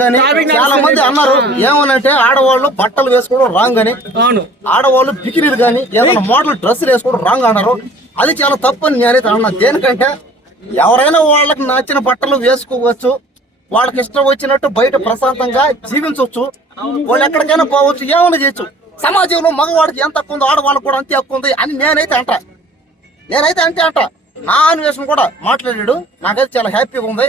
కానీ చాలా మంది అన్నారు ఏమనంటే ఆడవాళ్ళు బట్టలు వేసుకోవడం రాంగ్ అని, ఆడవాళ్ళు బికినీలు కానీ ఏదైనా మోడల్ డ్రెస్సులు వేసుకోవడం రాంగ్ అన్నారు. అది చాలా తప్పు అని నేనైతే అన్నా. దేనికంటే ఎవరైనా వాళ్ళకి నచ్చిన బట్టలు వేసుకోవచ్చు, వాళ్ళకి ఇష్టం వచ్చినట్టు బయట ప్రశాంతంగా జీవించవచ్చు, వాళ్ళు ఎక్కడికైనా పోవచ్చు, ఏమైనా చేయొచ్చు. సమాజంలో మగవాడికి ఎంత హక్కు ఉందో ఆడవాళ్ళకి కూడా అంతే హక్కు ఉంది అని నేనైతే అంట. నా అన్వేషణ కూడా మాట్లాడాడు, నాకైతే చాలా హ్యాపీగా ఉంది.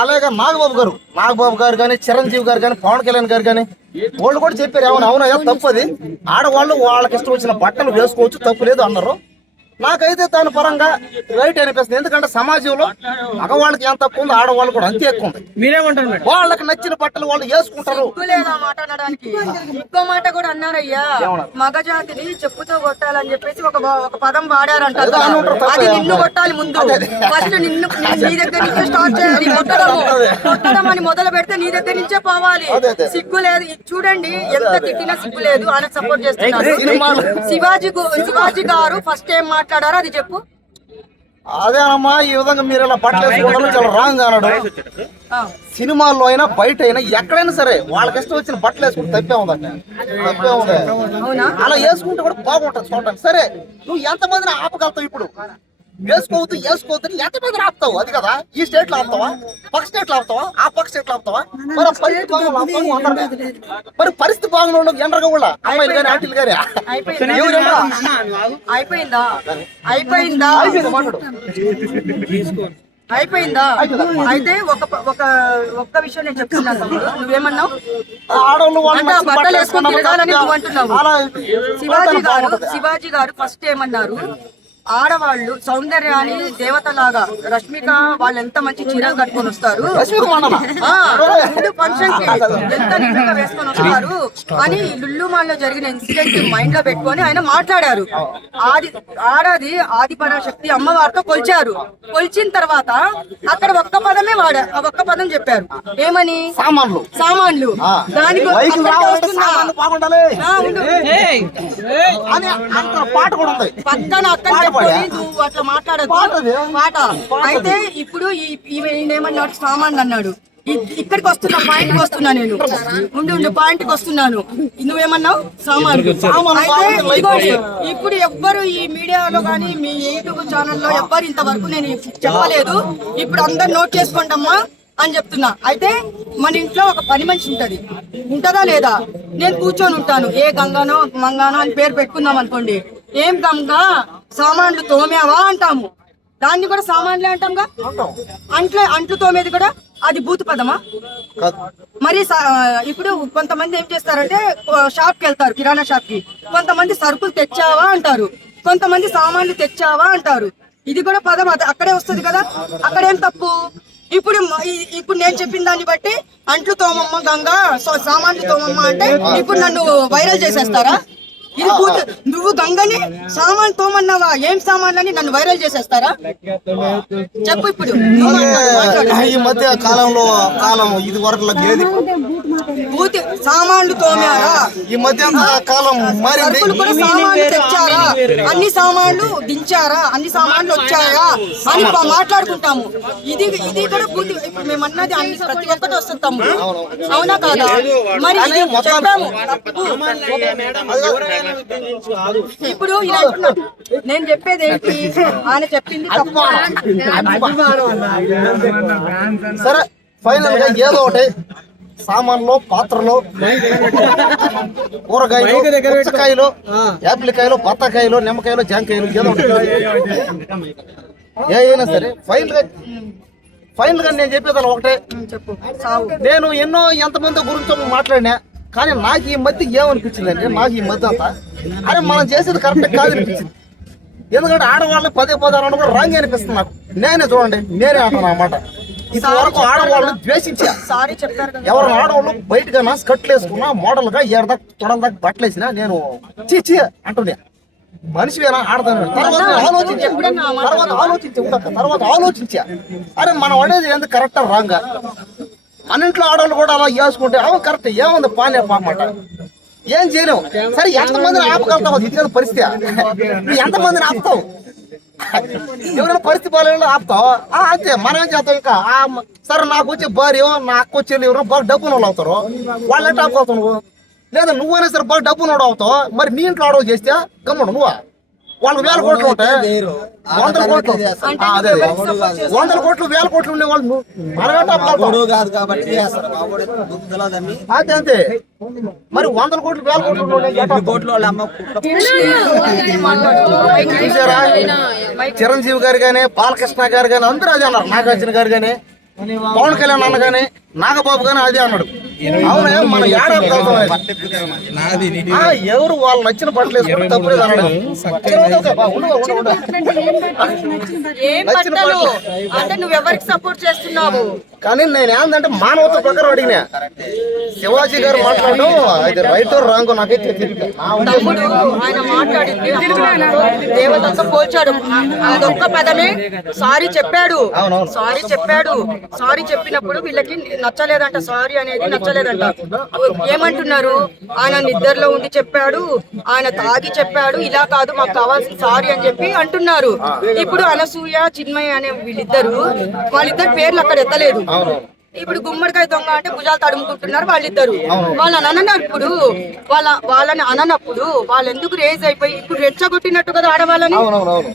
అలాగే నాగబాబు గారు కానీ, చిరంజీవి గారు కానీ, పవన్ కళ్యాణ్ గారు కానీ వాళ్ళు కూడా చెప్పారు అవునా తప్పు, అది ఆడవాళ్ళు వాళ్ళకి ఇష్టం వచ్చిన బట్టలు వేసుకోవచ్చు, తప్పు లేదు అన్నారు. నాకైతే దాని పరంగా రైట్ అనిపిస్తుంది. ఎందుకంటే సమాజంలో మగవాళ్ళకి ఎంత తక్కువ ఉంది, ఆడవాళ్ళు కూడా అంతే ఎక్కువ ఉంది. మీరేమంటారు? వాళ్ళకి నచ్చిన బట్టలు వాళ్ళు వేసుకుంటారు. ఇంకో మాట కూడా అన్నారయ్యా, మగజాతిని చెప్పుతో కొట్టాలని చెప్పేసి ఒక పదం వాడారంటారు. అది నిన్ను కొట్టాలి, ముందు ఫస్ట్ నిన్ను నీ దగ్గర నుంచే స్టార్ట్ చేయాలి. కొట్టడం అని మొదలు పెడితే నీ దగ్గర నుంచే పోవాలి. సిగ్గు లేదు. చూడండి ఎంత తిట్టినా సిగ్గు లేదు, ఆయన సపోర్ట్ చేస్తున్నారు. శివాజీ గారు ఫస్ట్ ఏం మాట్లాడారో అది చెప్పు. అదేనమ్మా, ఈ విధంగా మీరు ఇలా బట్టలు వేసుకోవడం చాలా రాంగ్ అన్నాడు. సినిమాల్లో అయినా బయట అయినా ఎక్కడైనా సరే వాళ్ళకి ఇష్టం వచ్చిన బట్టలు వేసుకుంటే తప్పే ఉందండి. అలా వేసుకుంటే కూడా బాగుంటది చూడటానికి. సరే నువ్వు ఎంతమందిని ఆపగలుగుతావు? ఇప్పుడు వేసుకోవద్దు ఎంతమందిని ఆపుతావు? అది కదా, ఈ స్టేట్ లో ఆపుతావా, పక్క స్టేట్ లో ఆపుతావా, ఆ పక్క స్టేట్ లో ఆపుతావా? మరి పరిస్థితి మరి పరిస్థితి బాగుండవు ఎండగా కూడా అమ్మాయిలు కానీ ఆంటీలు కానీ అయిపోయిందా? అయితే ఒక్క విషయం నేను చెప్తున్నాను. నువ్వేమన్నావు? బట్టలు వేసుకొని తిరగాలని నువ్వు అంటున్నావు. శివాజీ గారు ఫస్ట్ ఏమన్నారు, ఆడవాళ్ళు సౌందర్యాన్ని దేవతలాగా, రష్మిక వాళ్ళు ఎంత మంచి చీరలు కట్టుకొని వస్తారు, ఫంక్షన్ కి ఎంత నిజంగా వేసుకొని వస్తారు అని లుల్లు మాల్లో జరిగిన ఇన్సిడెంట్ మైండ్ లో పెట్టుకొని ఆయన మాట్లాడారు. ఆది పరాశక్తి అమ్మవారితో కొలిచారు. కొలిచిన తర్వాత అక్కడ ఒక్క పదం చెప్పారు. ఏమని? సామాన్లు. దానికి పక్కన అక్కడ నువ్వు అట్లా మాట్లాడదు మాట. అయితే ఇప్పుడు ఈయనేమన్నాడు, సామాన్లు అన్నాడు. ఇక్కడికి వస్తున్నా, పాయింట్ కి వస్తున్నా నేను. ఉండు పాయింట్ కి వస్తున్నాను. నువ్వేమన్నావు? సామాన్లు. అయితే ఇప్పుడు ఎవ్వరు ఈ మీడియాలో కానీ మీ యూట్యూబ్ ఛానల్లో ఎవ్వరు ఇంతవరకు నేను చెప్పలేదు. ఇప్పుడు అందరు నోట్ చేసుకోండమ్మా అని చెప్తున్నా. అయితే మన ఇంట్లో ఒక పని మనిషి ఉంటదా లేదా? నేను కూర్చొని ఉంటాను. ఏ గంగానో మంగానో అని పేరు పెట్టుకుందాం అనుకోండి. ఏం గంగా సామాన్లు తోమావా అంటాము, దాన్ని కూడా సామాన్లే అంటాంగా. అంట్లు తోమేది కూడా అది భూత పదమా? మరి ఇప్పుడు కొంతమంది ఏం చేస్తారంటే షాప్ కి వెళ్తారు, కిరాణా షాప్ కి. కొంతమంది సరుకులు తెచ్చావా అంటారు, కొంతమంది సామాన్లు తెచ్చావా అంటారు. ఇది కూడా పదం, అక్కడే వస్తుంది కదా. అక్కడేం తప్పు? ఇప్పుడు నేను చెప్పిన దాన్ని బట్టి అంట్లు తోమమ్మ గంగా, సామాన్లు తోమమ్మ అంటే ఇప్పుడు నన్ను వైరల్ చేసేస్తారా? ఇది నువ్వు గంగని సామాన్ తోమన్నావా, ఏం సామాన్లు అని నన్ను వైరల్ చేసేస్తారా? చెప్పు. ఇప్పుడు ఈ మధ్య కాలంలో ఇది వరకు సామాన్లు తోమారా? ఈ మధ్య కాలం సామాన్లు తెచ్చారా, అన్ని సామాన్లు దించారా, అన్ని సామాన్లు వచ్చాయా అని మాట్లాడుకుంటాము. ఇది కూడా పూర్తి. ఇప్పుడు మేము అన్నది అన్ని ప్రతి ఒక్కటి వస్తుంది తమ్ముడు, అవునా కాదా? మరి చెప్పాము. ఇప్పుడు నేను చెప్పేది ఏంటి, ఆయన చెప్పింది తప్పు. సరే ఫైనల్ గా ఏదో ఒకటి సామాన్లు, పాత్రలు, కూరగాయలు, పుచ్చకాయలు, యాపిల్కాయలు, బత్తాకాయలు, నిమ్మకాయలు, జాంకాయలు ఏదో ఏదైనా సరే ఫైనల్ గా నేను చెప్పేది ఒకటే. నేను ఎంతమంది గురించో మాట్లాడినా, కానీ నాకు ఈ మధ్య ఏమనిపించింది అంటే, అంతా అరే మనం చేసేది కరెక్ట్ కాదు అనిపించింది. ఎందుకంటే ఆడవాళ్ళని పదే అనడం కూడా రాంగ్ అనిపిస్తుంది నాకు. నేనే అంటాను అన్నమాట. ఇంతవరకు ఆడవాళ్ళని ద్వేషించా. ఎవరు ఆడవాళ్ళు బయటగా స్కట్లు వేసుకున్నా, మోడల్ గా ఏడదాకా తొడల దాకా బట్టలు వేసినా నేను చీ అంటున్నా. మనిషివేనా ఆడతాను. తర్వాత ఆలోచించా అరే మనం అనేది ఎందుకు కరెక్టా రాంగా. అన్నింట్లో ఆడవాళ్ళు కూడా అలా వేసుకుంటే అవును కరెక్ట్, ఏముంది పానే పామాట, ఏం చేయలేవు. సరే ఎంతమందిని ఆపగలుగుతావు? అది ఇచ్చిన పరిస్థితి. నువ్వు ఎంతమందిని ఆపుతావు? ఎవరైనా పరిస్థితి బాగాలేదు ఆపుతావు అంతే. మనం ఏం చేస్తాం ఇంకా సరే నాకు వచ్చే భార్య నా అక్క వచ్చేది ఎవరో బాగా డబ్బున వాళ్ళు అవుతారు, వాళ్ళు ఎట్లా ఆపుతావు నువ్వు? లేదా నువ్వైనా సరే బాగా డబ్బున అవుతావు, మరి నీ ఇంట్లో ఆడవ చేస్తే గమ్మడు నువ్వు. వాళ్ళకి 1000 కోట్లు ఉంటాయి, 100 కోట్లు, అదే 100 కోట్లు 1000 కోట్లు ఉండే వాళ్ళు మనం ఎట్లా కాదు కాబట్టి అదే అంతే. మరి 100 కోట్లు 1000 కోట్లు కోట్లు వాళ్ళ అమ్మ చూసారా? చిరంజీవి గారు గానీ, బాలకృష్ణ గారు గానీ అందరూ అదే అన్నారు. నాగార్జున గారు గానీ, పవన్ కళ్యాణ్ అన్న గానీ, నాగబాబు గానీ అదే అన్నాడు. అవునా మనం ఎవరు వాళ్ళు నచ్చిన బట్టలు వేసుకుంటే తప్పలేదు అన్నాడు. ఏం బట్టలు అంటే నువ్వు ఎవరికి సపోర్ట్ చేస్తున్నావు? కానీ నేను ఏంటంటే మానవత ప్రకారం అడిగినా. శివాజీ గారు మాట్లాడడం అది రైట్ రాంగ్ నాకైతే తెలియదు. తమ్ముడు ఆయన మాట్లాడింది దేవతతో పోల్చాడు. అదొక్క పదమే సారీ చెప్పాడు. సారీ చెప్పినప్పుడు వీళ్ళకి నచ్చలేదంట. సారీ అనేది నచ్చలేదంట. ఏమంటున్నారు? ఆయన నిద్రలో ఉండి చెప్పాడు, ఆయన తాగి చెప్పాడు, ఇలా కాదు మాకు కావాల్సిన సారీ అని చెప్పి అంటున్నారు. ఇప్పుడు అనసూయ చిన్మయ్య అనే వాళ్ళిద్దరు పేర్లు అక్కడ ఎత్తలేదు. ఇప్పుడు గుమ్మడికాయ దొంగ అంటే భుజాలు తడుముకుంటున్నారు వాళ్ళిద్దరు. వాళ్ళని అననప్పుడు వాళ్ళని అననప్పుడు వాళ్ళు ఎందుకు రేజ్ అయిపోయి ఇప్పుడు రెచ్చగొట్టినట్టు కదా ఆడవాళ్ళని.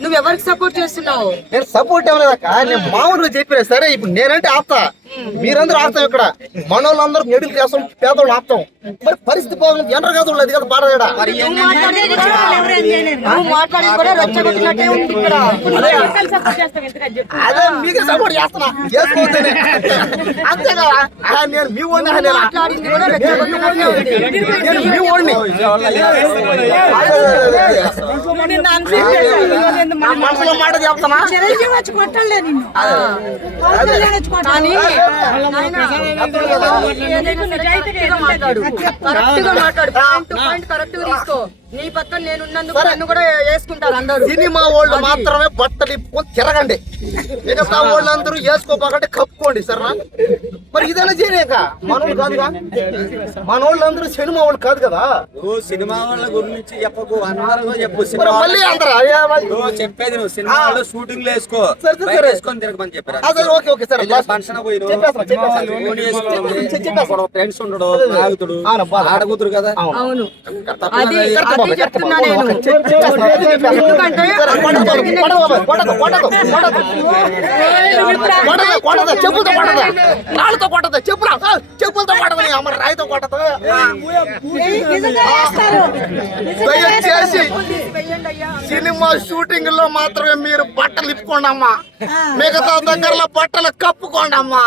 నువ్వు ఎవరికి సపోర్ట్ చేస్తున్నావు? నేను సపోర్ట్ ఇవ్వలేదక్క, నేను మామూలుగా చెప్పిన. సరే ఇప్పుడు నేనంటే ఆపుతా, మీరందరూ ఆపుతాం. ఇక్కడ మనోళ్ళందరూ మిడిల్ క్లాస్ పేదోళ్ళు ఆపుతాం. మరి పరిస్థితి బాగుంది, ఎంటర్ కాదు అది కదా బాధ. నువ్వు మాట్లాడేది కూడా రెచ్చగొట్టినట్టే ఉంది ఇక్కడ. అదే మీకే సపోర్ట్ చేస్తున్నా, చేసుకోవద్దని అంతే కదా. నేను మీ ఓడిని, మాట్లాడింది కూడా రెచ్చగొట్టినట్టే ఉంది. నేను మీ ఓడిని మనసులో మాట చెప్తానా. కానీ మాట్లాడు, కరెక్ట్ గా మాట్లాడు, పాయింట్ కరెక్ట్ గా తీసుకో. నీ పక్కన నేనున్నందుకు నన్ను కూడా వేసుకుంటారు అందరూ. సినిమా వాళ్ళు మాత్రమే బట్టలు ఇప్పుకొని తిరగండి, మిగతా వాళ్ళందరూ వేసుకోపోకండి, కప్పుకోండి సరేనా. మరి ఇదైనా చేయలేక మనోళ్ళు కాదుగా, మనోళ్ళందరూ సినిమా వాళ్ళు కాదు కదా. సినిమా వాళ్ళ గురించి చెప్పకు, అందరూ చెప్పు. మళ్ళీ అందరూ చెప్పేది నువ్వు సినిమా షూటింగ్ వేసుకో, వేసుకొని తిరగమని చెప్పారు. అదే ఓకే ఓకే సరే ఫంక్షన్ పోయి ఫ్రెండ్స్ ఉండడు, ఆగుతుడు, ఆడకూతురు కదా. అవును అది చెప్తున్నా నేను. ఎందుకంటే చెప్పులతో కొట్టదా, రాళ్ళతో కొట్టదా, చెప్పులతో కొట్టదా, అమ్మ రాయితో కొట్టదా. దయచేసి సినిమా షూటింగ్ లో మాత్రమే మీరు బట్టలు ఇప్పుకోండి అమ్మా, మిగతా దగ్గరలో బట్టలు కప్పుకోండి అమ్మా.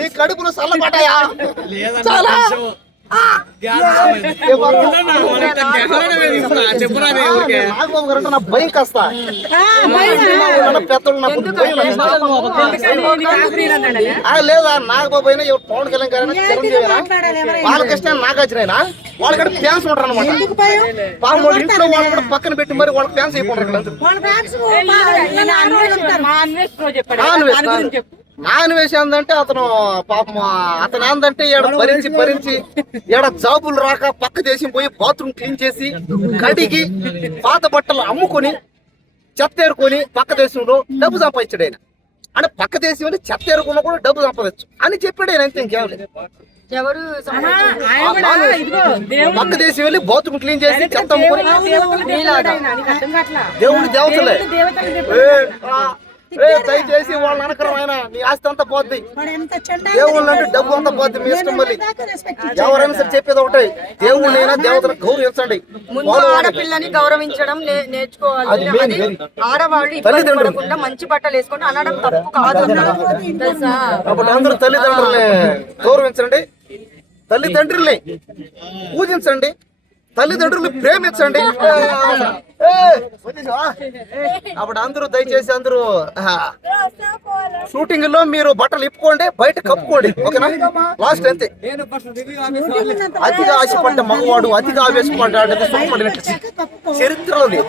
మీ కడుపులు చల్లబడ్డాయా? చాలా భయం కాస్త లేదా నాగబాబు అయినా పవన్ కళ్యాణ్ గారైనా చిరంజీవి అయినా బాలకృష్ణ నాగార్జున వాళ్ళకి ఫ్యాన్స్ ఉంటారు అనమాట. వాళ్ళ ఇంట్లో వాళ్ళు కూడా పక్కన పెట్టి మరి వాళ్ళకి ఫ్యాన్స్ అయిపోతారు. నాన్ వేసి ఏందంటే అతను పాపం అతను ఏందంటే భరించి ఏడ జాబులు రాక పక్క దేశం పోయి బాత్రూమ్ క్లీన్ చేసి కడిగి పాత బట్టలు అమ్ముకొని చెత్త ఏరుకొని పక్క దేశంలో డబ్బు సంపాదించాడు ఆయన. అంటే పక్క దేశం చెత్త ఏరుకున్నా కూడా డబ్బు సంపాదించు అని చెప్పాడు ఆయన. అంతే ఇంకేం లేదు. ఎవరు పక్క దేశం వెళ్ళి బాత్రూమ్ క్లీన్ చేసి చెత్త అమ్ముకొని దేవుడి దేవతలే. దయచేసి వాళ్ళ అనకరం ఆయన నీ ఆస్తి అంతా పోద్ది, దేవుళ్ళు అంటే డబ్బు అంతా పోద్ది, మీ ఇష్టం. మళ్ళీ ఎవరైనా సరే చెప్పేది ఒకటే, దేవుళ్ళైనా దేవతను గౌరవించండి. ఆడపిల్లని గౌరవించడం నేర్చుకోవాలి. ఆడవాళ్ళు ఇబ్బంది పడకుండా మంచి బట్టలు వేసుకుంటే అనడం తప్పు కాదు తెలుసా. కాబట్టి అందరూ తల్లిదండ్రుల్ని గౌరవించండి, తల్లిదండ్రుల్ని పూజించండి, తల్లిదండ్రులు ప్రేమించండి. అప్పుడు అందరూ దయచేసి అందరూ షూటింగ్ లో మీరు బట్టలు ఇప్పుకోండి, బయట కప్పుకోండి, ఓకేనా. లాస్ట్ అంతే. అతిగా ఆశపడ్డ మగవాడు అతిగా ఆవేశపడ్డాడు చరిత్రలో లేదు.